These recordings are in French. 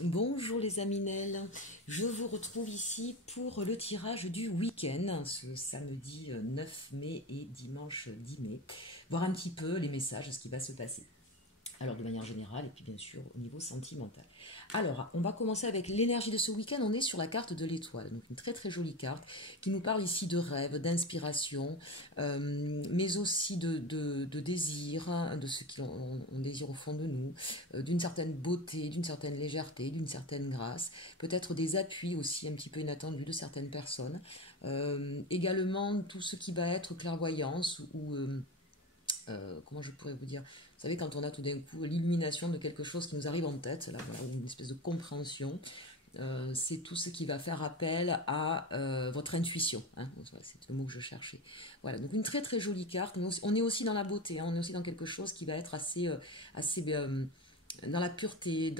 Bonjour les Aminelles, je vous retrouve ici pour le tirage du week-end, ce samedi 9 mai et dimanche 10 mai, voir un petit peu les messages, ce qui va se passer. Alors de manière générale et puis bien sûr au niveau sentimental. Alors on va commencer avec l'énergie de ce week-end. On est sur la carte de l'étoile, donc une très très jolie carte qui nous parle ici de rêve, d'inspiration, mais aussi de désir, hein, de ce qu'on désire au fond de nous, d'une certaine beauté, d'une certaine légèreté, d'une certaine grâce, peut-être des appuis aussi un petit peu inattendus de certaines personnes. Également tout ce qui va être clairvoyance ou comment je pourrais vous dire, vous savez, quand on a tout d'un coup l'illumination de quelque chose qui nous arrive en tête, là, voilà, une espèce de compréhension, c'est tout ce qui va faire appel à votre intuition. Hein, c'est le mot que je cherchais. Voilà, donc une très très jolie carte. Mais on est aussi dans la beauté, hein, on est aussi dans quelque chose qui va être assez dans la pureté,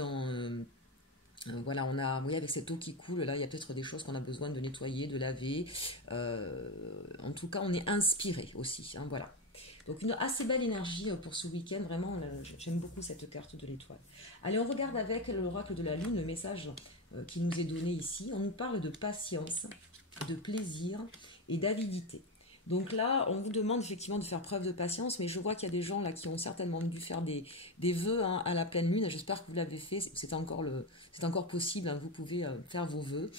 voilà, on a, oui, avec cette eau qui coule, là, il y a peut-être des choses qu'on a besoin de nettoyer, de laver. En tout cas, on est inspiré aussi. Hein, voilà. Donc, une assez belle énergie pour ce week-end. Vraiment, j'aime beaucoup cette carte de l'étoile. Allez, on regarde avec l'oracle de la Lune le message qui nous est donné ici. On nous parle de patience, de plaisir et d'avidité. Donc là, on vous demande effectivement de faire preuve de patience, mais je vois qu'il y a des gens là qui ont certainement dû faire des vœux, hein, à la pleine lune. J'espère que vous l'avez fait. C'est encore possible, hein, vous pouvez faire vos vœux.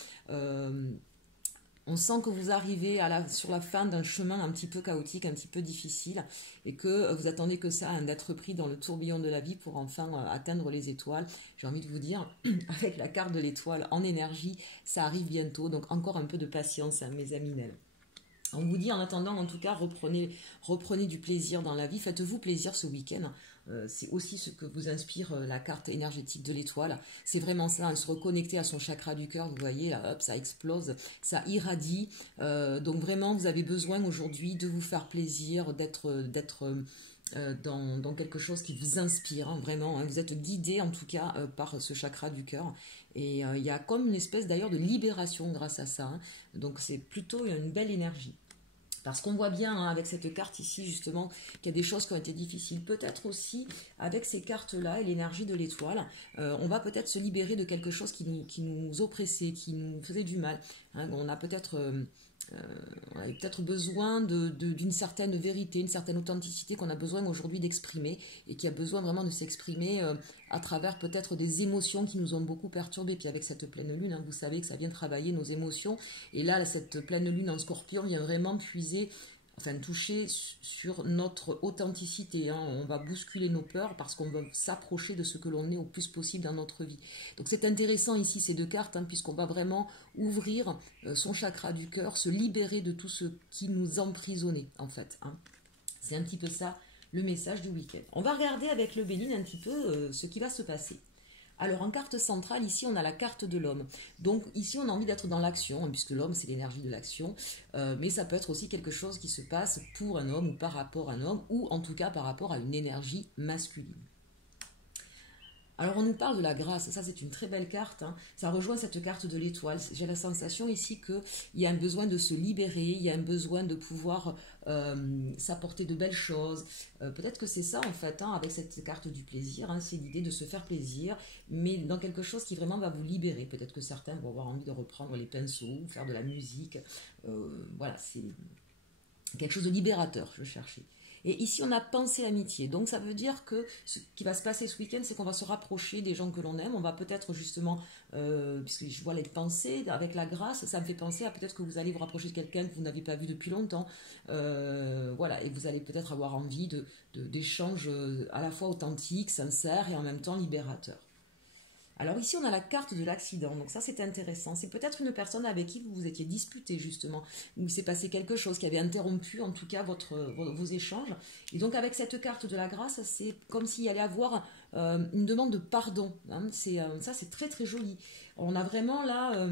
On sent que vous arrivez sur la fin d'un chemin un petit peu chaotique, un petit peu difficile, et que vous attendez que ça, hein, d'être pris dans le tourbillon de la vie pour enfin atteindre les étoiles. J'ai envie de vous dire, avec la carte de l'étoile en énergie, ça arrive bientôt. Donc encore un peu de patience, hein, mes amis Nel. On vous dit en attendant, en tout cas, reprenez du plaisir dans la vie, faites-vous plaisir ce week-end. C'est aussi ce que vous inspire la carte énergétique de l'étoile. C'est vraiment ça, hein, se reconnecter à son chakra du cœur, vous voyez, là, hop, ça explose, ça irradie. Donc vraiment, vous avez besoin aujourd'hui de vous faire plaisir, d'être dans quelque chose qui vous inspire, hein, vraiment. Hein, vous êtes guidé en tout cas par ce chakra du cœur. Et il y a comme une espèce d'ailleurs de libération grâce à ça. Hein. Donc c'est plutôt une belle énergie. Parce qu'on voit bien, hein, avec cette carte ici justement qu'il y a des choses qui ont été difficiles. Peut-être aussi avec ces cartes-là et l'énergie de l'étoile, on va peut-être se libérer de quelque chose qui nous oppressait, qui nous faisait du mal. Hein, on avait peut-être besoin d'une certaine vérité, une certaine authenticité qu'on a besoin aujourd'hui d'exprimer et qui a besoin vraiment de s'exprimer à travers peut-être des émotions qui nous ont beaucoup perturbés. Puis avec cette pleine lune, hein, vous savez que ça vient travailler nos émotions. Et là, cette pleine lune en scorpion vient vraiment puiser, enfin toucher sur notre authenticité. Hein. On va bousculer nos peurs parce qu'on va s'approcher de ce que l'on est au plus possible dans notre vie. Donc c'est intéressant ici ces deux cartes, hein, puisqu'on va vraiment ouvrir son chakra du cœur, se libérer de tout ce qui nous emprisonnait en fait. Hein. C'est un petit peu ça le message du week-end. On va regarder avec le Béline un petit peu ce qui va se passer. Alors en carte centrale, ici on a la carte de l'homme. Donc ici on a envie d'être dans l'action, hein, puisque l'homme c'est l'énergie de l'action, mais ça peut être aussi quelque chose qui se passe pour un homme ou par rapport à un homme, ou en tout cas par rapport à une énergie masculine. Alors on nous parle de la grâce, ça c'est une très belle carte, hein. Ça rejoint cette carte de l'étoile. J'ai la sensation ici qu'il y a un besoin de se libérer, il y a un besoin de pouvoir s'apporter de belles choses. Peut-être que c'est ça en fait, hein, avec cette carte du plaisir, hein, c'est l'idée de se faire plaisir, mais dans quelque chose qui vraiment va vous libérer. Peut-être que certains vont avoir envie de reprendre les pinceaux, faire de la musique. Voilà, c'est quelque chose de libérateur, je cherchais. Et ici, on a pensée amitié. Donc, ça veut dire que ce qui va se passer ce week-end, c'est qu'on va se rapprocher des gens que l'on aime. On va peut-être justement, puisque je vois les pensées, avec la grâce, ça me fait penser à peut-être que vous allez vous rapprocher de quelqu'un que vous n'avez pas vu depuis longtemps. Voilà, et vous allez peut-être avoir envie d'échanges à la fois authentiques, sincères et en même temps libérateurs. Alors ici, on a la carte de l'accident, donc ça c'est intéressant. C'est peut-être une personne avec qui vous vous étiez disputé justement, où il s'est passé quelque chose qui avait interrompu en tout cas vos échanges. Et donc avec cette carte de la grâce, c'est comme s'il y allait avoir une demande de pardon. Hein. Ça c'est très très joli. On a vraiment là...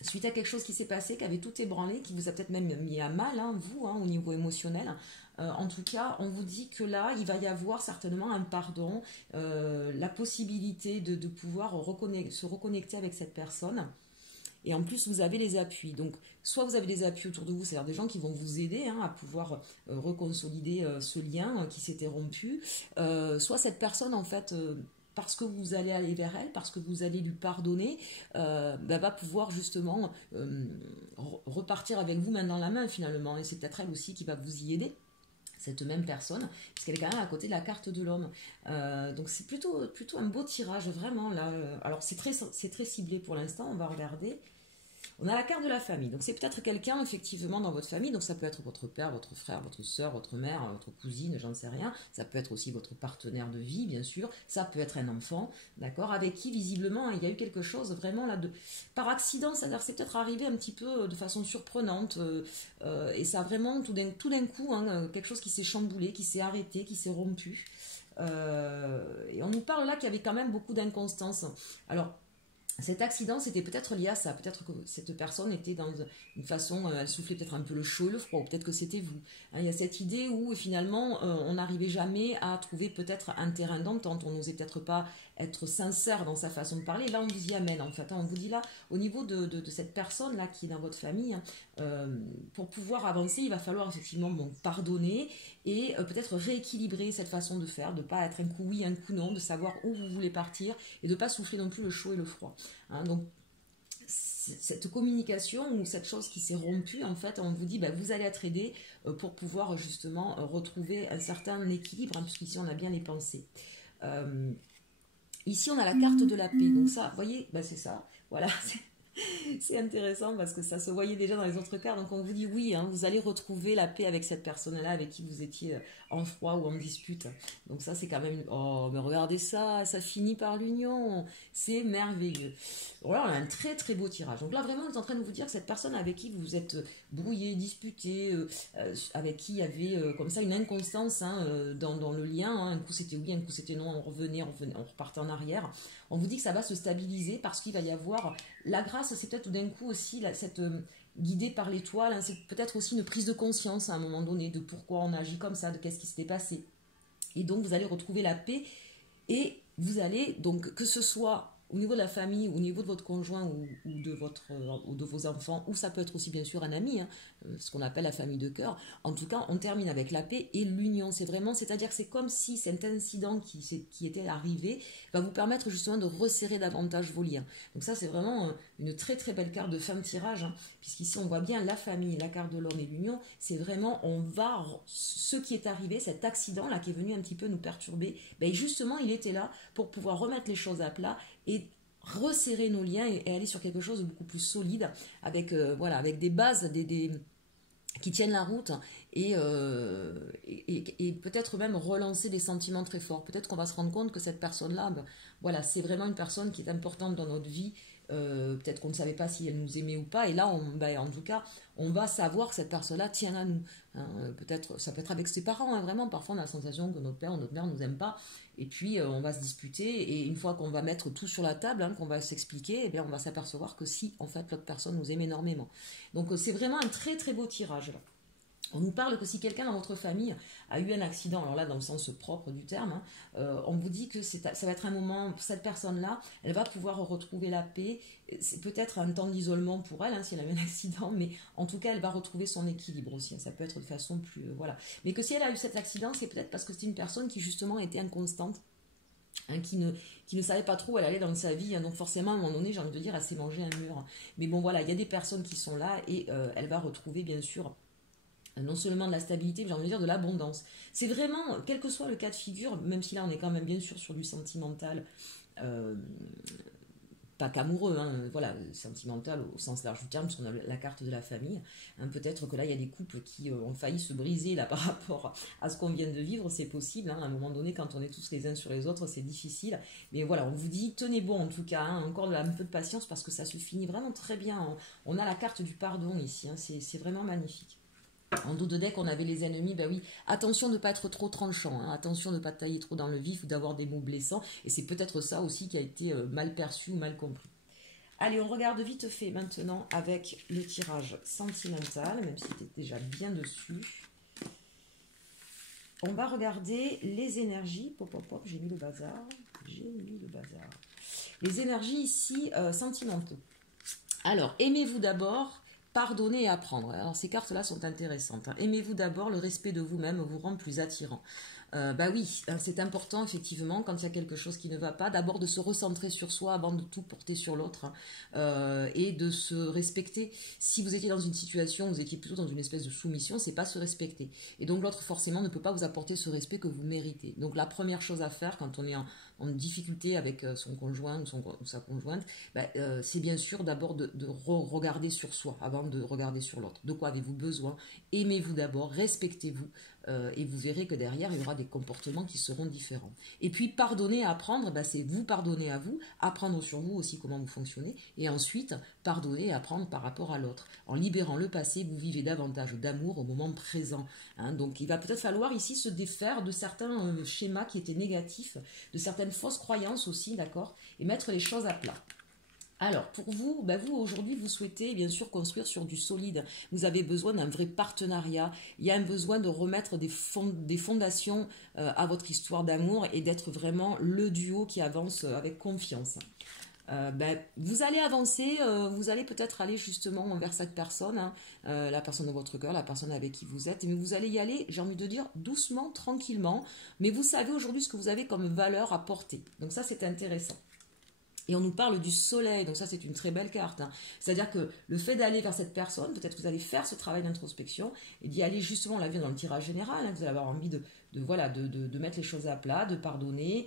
suite à quelque chose qui s'est passé, qui avait tout ébranlé, qui vous a peut-être même mis à mal, hein, vous, hein, au niveau émotionnel. En tout cas, on vous dit que là, il va y avoir certainement un pardon, la possibilité de pouvoir se reconnecter avec cette personne. Et en plus, vous avez les appuis. Donc, soit vous avez des appuis autour de vous, c'est-à-dire des gens qui vont vous aider, hein, à pouvoir reconsolider ce lien qui s'était rompu. Soit cette personne, en fait, parce que vous allez aller vers elle, parce que vous allez lui pardonner, va pouvoir justement repartir avec vous main dans la main finalement. Et c'est peut-être elle aussi qui va vous y aider, cette même personne, puisqu'elle est quand même à côté de la carte de l'homme. Donc c'est plutôt un beau tirage, vraiment. Là. Alors c'est très ciblé pour l'instant, on va regarder. On a la carte de la famille, donc c'est peut-être quelqu'un effectivement dans votre famille, donc ça peut être votre père, votre frère, votre soeur, votre mère, votre cousine, j'en sais rien, ça peut être aussi votre partenaire de vie bien sûr, ça peut être un enfant, d'accord, avec qui visiblement il y a eu quelque chose vraiment là, par accident, c'est-à-dire c'est peut-être arrivé un petit peu de façon surprenante, et ça a vraiment tout d'un coup, hein, quelque chose qui s'est chamboulé, qui s'est arrêté, qui s'est rompu, et on nous parle là qu'il y avait quand même beaucoup d'inconstance. Alors, cet accident, c'était peut-être lié à ça. Peut-être que cette personne était dans une façon, elle soufflait peut-être un peu le chaud et le froid, ou peut-être que c'était vous. Hein, il y a cette idée où finalement, on n'arrivait jamais à trouver peut-être un terrain d'entente. On n'osait peut-être pas être sincère dans sa façon de parler. Là, on vous y amène en fait. Hein, on vous dit là, au niveau de cette personne-là qui est dans votre famille, hein, pour pouvoir avancer, il va falloir effectivement pardonner et peut-être rééquilibrer cette façon de faire, de ne pas être un coup oui, un coup non, de savoir où vous voulez partir et de ne pas souffler non plus le chaud et le froid. Hein, donc, cette communication ou cette chose qui s'est rompue, en fait, on vous dit, vous allez être aidé pour pouvoir justement retrouver un certain équilibre, hein, puisqu'ici on a bien les pensées. Ici, on a la carte de la paix. Donc ça, vous voyez, c'est ça. Voilà, c'est intéressant parce que ça se voyait déjà dans les autres cartes. Donc on vous dit oui, hein, vous allez retrouver la paix avec cette personne-là avec qui vous étiez en froid ou en dispute. Donc ça, c'est quand même... Oh, mais regardez ça, ça finit par l'union. C'est merveilleux. Voilà, on a un très très beau tirage. Donc là, vraiment, on est en train de vous dire que cette personne avec qui vous êtes brouillé, disputé, avec qui il y avait comme ça une inconstance, hein, dans le lien. Hein. Un coup c'était oui, un coup c'était non, on revenait, on repartait en arrière. On vous dit que ça va se stabiliser parce qu'il va y avoir... La grâce, c'est peut-être tout d'un coup aussi cette... guidée par l'étoile, hein, c'est peut-être aussi une prise de conscience à un moment donné de pourquoi on agit comme ça, de qu'est-ce qui s'était passé. Et donc vous allez retrouver la paix et vous allez, donc que ce soit au niveau de la famille, au niveau de votre conjoint ou de vos enfants, ou ça peut être aussi bien sûr un ami, hein, ce qu'on appelle la famille de cœur. En tout cas, on termine avec la paix et l'union. C'est vraiment, c'est-à-dire que c'est comme si cet incident qui était arrivé va vous permettre justement de resserrer davantage vos liens. Donc ça, c'est vraiment une très très belle carte de fin de tirage, hein, puisqu'ici on voit bien la famille, la carte de l'homme et l'union. C'est vraiment, ce qui est arrivé, cet accident là qui est venu un petit peu nous perturber, justement il était là pour pouvoir remettre les choses à plat et resserrer nos liens et aller sur quelque chose de beaucoup plus solide avec, avec des bases qui tiennent la route et peut-être même relancer des sentiments très forts. Peut-être qu'on va se rendre compte que cette personne-là, c'est vraiment une personne qui est importante dans notre vie. Peut-être qu'on ne savait pas si elle nous aimait ou pas, et là en tout cas on va savoir que cette personne-là tient à nous, hein. Peut-être ça peut être avec ses parents, hein, vraiment parfois on a la sensation que notre père ou notre mère nous aime pas, et puis on va se disputer, et une fois qu'on va mettre tout sur la table, hein, qu'on va s'expliquer, on va s'apercevoir que si en fait l'autre personne nous aime énormément. Donc c'est vraiment un très très beau tirage là. On nous parle que si quelqu'un dans votre famille a eu un accident, alors là dans le sens propre du terme, hein, on vous dit que ça va être un moment, cette personne-là, elle va pouvoir retrouver la paix. C'est peut-être un temps d'isolement pour elle, hein, si elle a eu un accident, mais en tout cas elle va retrouver son équilibre aussi, hein. Ça peut être de façon plus... voilà. Mais que si elle a eu cet accident, c'est peut-être parce que c'est une personne qui justement était inconstante, hein, qui ne savait pas trop où elle allait dans sa vie, hein. Donc forcément à un moment donné, j'ai envie de dire, elle s'est mangée un mur. Mais bon voilà, il y a des personnes qui sont là et elle va retrouver bien sûr non seulement de la stabilité, mais j'ai envie de dire de l'abondance. C'est vraiment, quel que soit le cas de figure, même si là on est quand même bien sûr sur du sentimental, pas qu'amoureux, hein, sentimental au sens large du terme, parce qu'on a la carte de la famille. Hein, peut-être que là il y a des couples qui ont failli se briser là par rapport à ce qu'on vient de vivre, c'est possible, hein, à un moment donné quand on est tous les uns sur les autres, c'est difficile. Mais voilà, on vous dit, tenez bon en tout cas, hein, encore un peu de patience parce que ça se finit vraiment très bien. On a la carte du pardon ici, hein, c'est vraiment magnifique. En dos de deck, on avait les ennemis, oui, attention de ne pas être trop tranchant, hein, attention de ne pas tailler trop dans le vif ou d'avoir des mots blessants, et c'est peut-être ça aussi qui a été mal perçu ou mal compris. Allez, on regarde vite fait maintenant avec le tirage sentimental, même si tu es déjà bien dessus. On va regarder les énergies, j'ai mis le bazar, les énergies ici sentimentaux. Alors, aimez-vous d'abord, pardonner et apprendre. Alors ces cartes-là sont intéressantes, hein. Aimez-vous d'abord, le respect de vous-même vous rend plus attirant. Bah oui, c'est important effectivement quand il y a quelque chose qui ne va pas, d'abord de se recentrer sur soi avant de tout porter sur l'autre, hein, et de se respecter. Si vous étiez dans une situation, vous étiez plutôt dans une espèce de soumission, c'est pas se respecter. Et donc l'autre forcément ne peut pas vous apporter ce respect que vous méritez. Donc la première chose à faire quand on est en difficulté avec son conjoint ou sa conjointe, bah, c'est bien sûr d'abord de regarder sur soi avant de regarder sur l'autre. De quoi avez-vous besoin? Aimez-vous d'abord, respectez-vous. Et vous verrez que derrière, il y aura des comportements qui seront différents. Et puis, pardonner et apprendre, ben, c'est vous pardonner à vous, apprendre sur vous aussi comment vous fonctionnez, et ensuite, pardonner et apprendre par rapport à l'autre. En libérant le passé, vous vivez davantage d'amour au moment présent. Hein. Donc, il va peut-être falloir ici se défaire de certains schémas qui étaient négatifs, de certaines fausses croyances aussi, d'accord, et mettre les choses à plat. Alors, pour vous, ben vous aujourd'hui, vous souhaitez bien sûr construire sur du solide. Vous avez besoin d'un vrai partenariat. Il y a un besoin de remettre des fondations à votre histoire d'amour et d'être vraiment le duo qui avance avec confiance. Ben, vous allez avancer, vous allez peut-être aller justement vers cette personne, hein, la personne de votre cœur, la personne avec qui vous êtes, mais vous allez y aller, j'ai envie de dire, doucement, tranquillement, mais vous savez aujourd'hui ce que vous avez comme valeur à porter. Donc ça, c'est intéressant. Et on nous parle du soleil, donc ça c'est une très belle carte. Hein. C'est-à-dire que le fait d'aller vers cette personne, peut-être que vous allez faire ce travail d'introspection et d'y aller justement, on l'a vu dans le tirage général, hein, vous allez avoir envie de mettre les choses à plat, de pardonner,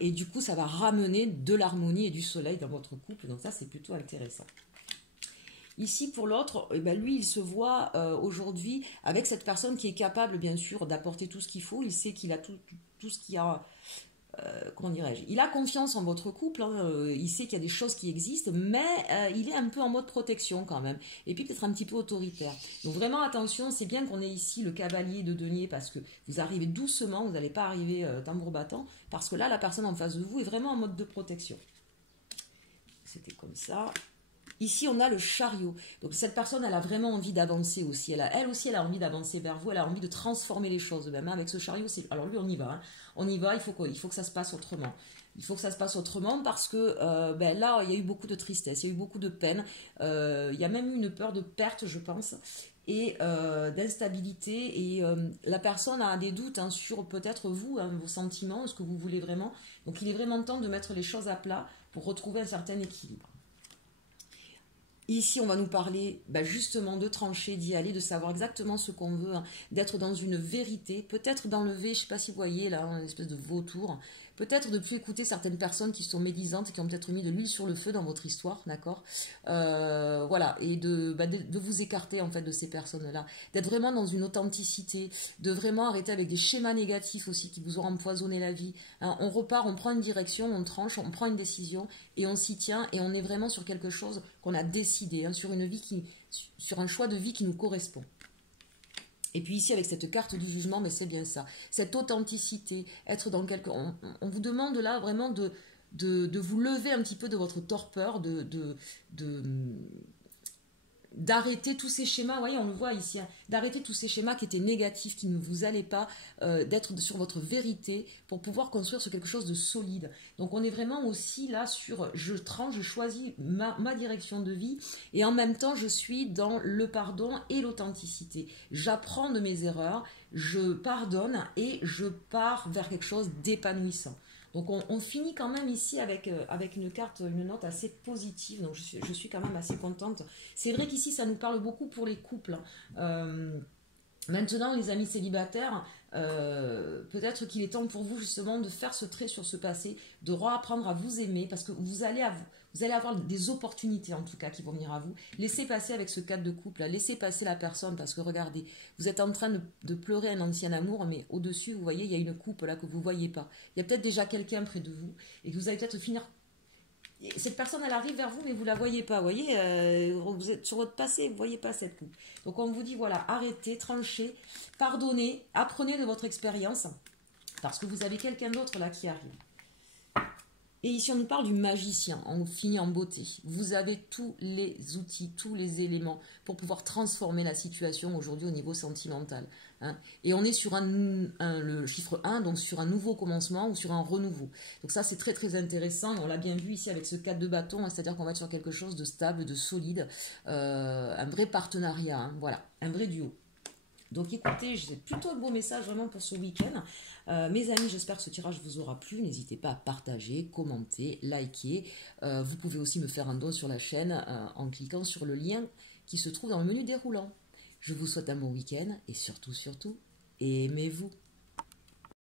et du coup ça va ramener de l'harmonie et du soleil dans votre couple, donc ça c'est plutôt intéressant. Ici, pour l'autre, eh ben, lui, il se voit aujourd'hui avec cette personne qui est capable, bien sûr, d'apporter tout ce qu'il faut. Il sait qu'il a tout ce qu'il y a. Comment dirais-je, il a confiance en votre couple, hein, il sait qu'il y a des choses qui existent, mais il est un peu en mode protection quand même, et puis peut-être un petit peu autoritaire. Donc vraiment attention, c'est bien qu'on ait ici le cavalier de denier, parce que vous arrivez doucement, vous n'allez pas arriver tambour battant, parce que là, la personne en face de vous est vraiment en mode de protection. C'était comme ça. Ici, on a le chariot. Donc, cette personne, elle a vraiment envie d'avancer aussi. Elle aussi, elle a envie d'avancer vers vous. Elle a envie de transformer les choses. Même avec ce chariot, alors lui, on y va. Hein. On y va, il faut que ça se passe autrement. Il faut que ça se passe autrement parce que ben là, il y a eu beaucoup de tristesse, il y a eu beaucoup de peine. Il y a même eu une peur de perte, je pense, et d'instabilité. Et la personne a des doutes hein, sur peut-être vous, hein, vos sentiments, ce que vous voulez vraiment. Donc, il est vraiment temps de mettre les choses à plat pour retrouver un certain équilibre. Ici, on va nous parler justement de trancher, d'y aller, de savoir exactement ce qu'on veut, hein, d'être dans une vérité, peut-être d'enlever, je ne sais pas si vous voyez là, une espèce de vautour, peut-être de plus écouter certaines personnes qui sont médisantes, qui ont peut-être mis de l'huile sur le feu dans votre histoire, d'accord, voilà, et de vous écarter en fait de ces personnes-là, d'être vraiment dans une authenticité, de vraiment arrêter avec des schémas négatifs aussi qui vous ont empoisonné la vie. Hein, on repart, on prend une direction, on tranche, on prend une décision et on s'y tient et on est vraiment sur quelque chose qu'on a décidé, hein, sur une vie sur un choix de vie qui nous correspond. Et puis ici, avec cette carte du jugement, mais c'est bien ça. Cette authenticité, être dans quelque... On vous demande là vraiment de vous lever un petit peu de votre torpeur, d'arrêter tous ces schémas, vous voyez, on le voit ici, hein, d'arrêter tous ces schémas qui étaient négatifs, qui ne vous allaient pas, d'être sur votre vérité pour pouvoir construire sur quelque chose de solide. Donc on est vraiment aussi là sur, je tranche, je choisis ma direction de vie et en même temps je suis dans le pardon et l'authenticité. J'apprends de mes erreurs, je pardonne et je pars vers quelque chose d'épanouissant. Donc on finit quand même ici avec une carte, une note assez positive, donc je suis quand même assez contente. C'est vrai qu'ici ça nous parle beaucoup pour les couples. Maintenant les amis célibataires, peut-être qu'il est temps pour vous justement de faire ce trait sur ce passé, de réapprendre à vous aimer, parce que vous allez avoir des opportunités en tout cas qui vont venir à vous. Laissez passer avec ce cadre de couple, laissez passer la personne, parce que regardez, vous êtes en train de pleurer un ancien amour, mais au-dessus, vous voyez, il y a une coupe là que vous ne voyez pas. Il y a peut-être déjà quelqu'un près de vous, et que vous allez peut-être finir... Cette personne, elle arrive vers vous, mais vous ne la voyez pas, vous voyez, vous êtes sur votre passé, vous ne voyez pas cette coupe. Donc on vous dit, voilà, arrêtez, tranchez, pardonnez, apprenez de votre expérience, parce que vous avez quelqu'un d'autre là qui arrive. Et ici, on nous parle du magicien, on finit en beauté. Vous avez tous les outils, tous les éléments pour pouvoir transformer la situation aujourd'hui au niveau sentimental. Hein. Et on est sur le chiffre 1, donc sur un nouveau commencement ou sur un renouveau. Donc ça, c'est très très intéressant. On l'a bien vu ici avec ce 4 de bâton, hein, c'est-à-dire qu'on va être sur quelque chose de stable, de solide, un vrai partenariat, hein, voilà, un vrai duo. Donc écoutez, c'est plutôt un beau message vraiment pour ce week-end. Mes amis, j'espère que ce tirage vous aura plu. N'hésitez pas à partager, commenter, liker. Vous pouvez aussi me faire un don sur la chaîne en cliquant sur le lien qui se trouve dans le menu déroulant. Je vous souhaite un bon week-end et surtout, surtout, aimez-vous.